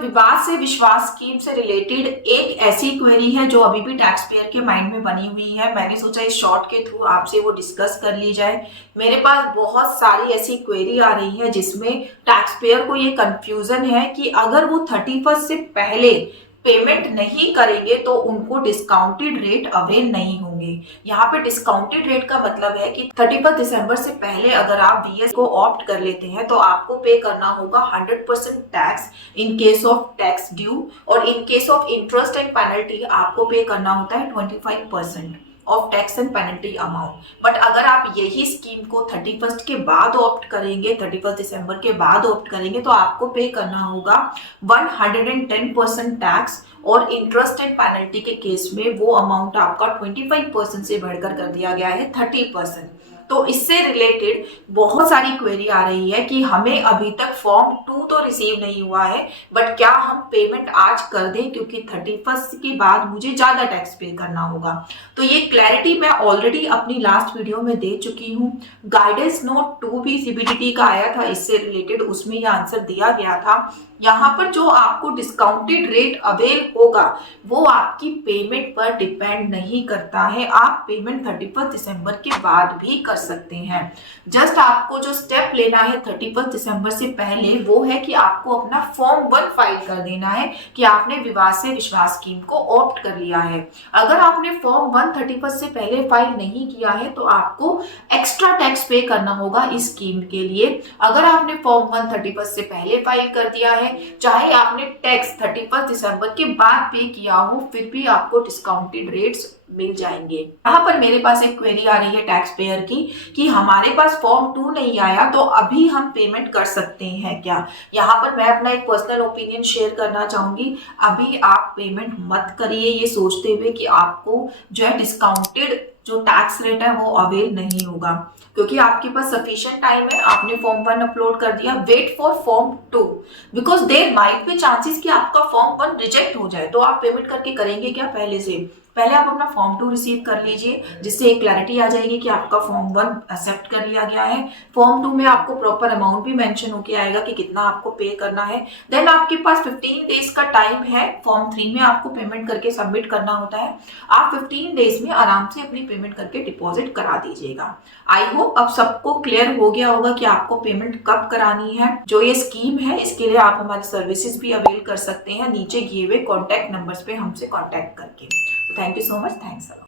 विवाद से विश्वास स्कीम से रिलेटेड एक ऐसी क्वेरी है जो अभी भी टैक्स पेयर के माइंड में बनी हुई है। मैंने सोचा इस शॉर्ट के थ्रू आपसे वो डिस्कस कर ली जाए। मेरे पास बहुत सारी ऐसी क्वेरी आ रही है जिसमें टैक्स पेयर को ये कंफ्यूजन है कि अगर वो 31 से पहले पेमेंट नहीं करेंगे तो उनको डिस्काउंटेड रेट अवेल नहीं होंगे। यहाँ पे डिस्काउंटेड रेट का मतलब है कि 31 दिसंबर से पहले अगर आप वीएस को ऑप्ट कर लेते हैं तो आपको पे करना होगा 100% tax in case of tax due, और in case of interest and penalty आपको पे करना होता है 25% of tax and penalty amount. But अगर आप यही स्कीम को 31 के बाद ऑप्ट करेंगे, 31 दिसंबर के बाद ऑप्ट करेंगे तो आपको पे करना होगा 110% टैक्स, और इंटरेस्ट एंड पेनल्टी के केस में वो अमाउंट आपका 25% से बढ़कर कर दिया गया है 30%। तो इससे रिलेटेड बहुत सारी क्वेरी आ रही है कि हमें अभी तक फॉर्म 2 तो रिसीव नहीं हुआ है, बट क्या हम पेमेंट आज कर दें क्योंकि 31 के बाद मुझे ज्यादा टैक्स पे करना होगा। तो ये क्लैरिटी मैं ऑलरेडी अपनी लास्ट वीडियो में दे चुकी हूँ। गाइडेंस नोट 2 भी सीबीडीटी का आया था इससे रिलेटेड, उसमें यह आंसर दिया गया था। यहाँ पर जो आपको डिस्काउंटेड रेट अवेल होगा वो आपकी पेमेंट पर डिपेंड नहीं करता है। आप पेमेंट 31 दिसंबर के बाद भी कर सकते हैं। जस्ट आपको जो स्टेप लेना है 31 दिसंबर से पहले वो है कि आपको अपना फॉर्म 1 फाइल कर देना है कि आपने विवाद से विश्वास स्कीम को ऑप्ट कर लिया है। अगर आपने फॉर्म 1 31 से पहले फाइल नहीं किया है तो आपको एक्स्ट्रा टैक्स पे करना होगा इस स्कीम के लिए। अगर आपने फॉर्म 1 31 से पहले फाइल कर दिया है, चाहे आपने टैक्स 31 दिसंबर के बाद पे किया हो, फिर भी आपको डिस्काउंटेड रेट्स मिल जाएंगे। यहाँ पर मेरे पास एक क्वेरी आ रही है टैक्स पेयर की कि हमारे पास फॉर्म 2 नहीं आया तो अभी हम पेमेंट कर सकते हैं क्या। यहाँ पर मैं अपना एक पर्सनल ओपिनियन शेयर करना चाहूंगी। अभी आप पेमेंट मत करिए ये सोचते हुए कि आपको जो है डिस्काउंटेड जो टैक्स रेट है वो अवेल नहीं होगा, क्योंकि आपके पास सफिशिएंट टाइम है। आपने फॉर्म 1 अपलोड कर दिया, wait for form 2 because there might be chances कि आपका फॉर्म 1 रिजेक्ट हो जाए। तो आप पेमेंट करके करेंगे क्या? पहले आप अपना फॉर्म 2 रिसीव कर लीजिए, जिससे एक क्लैरिटी आ जाएगी कि आपका फॉर्म 1 एक्सेप्ट कर लिया गया है। फॉर्म 2 में आपको प्रॉपर अमाउंट भी मेंशन होके आएगा कि कितना आपको पे करना है। देन आपके पास 15 डेज का टाइम है। फॉर्म 3 में आपको पेमेंट करके सबमिट करना होता है। आप 15 डेज में आराम से अपनी पेमेंट करके डिपॉजिट करा दीजिएगा। आई होप अब सबको क्लियर हो गया होगा कि आपको पेमेंट कब करानी है। जो ये स्कीम है इसके लिए आप हमारी सर्विसेज भी अवेल कर सकते हैं नीचे दिए हुए कॉन्टैक्ट नंबर्स पे हमसे कॉन्टैक्ट करके। Thank you so much. Thanks a lot.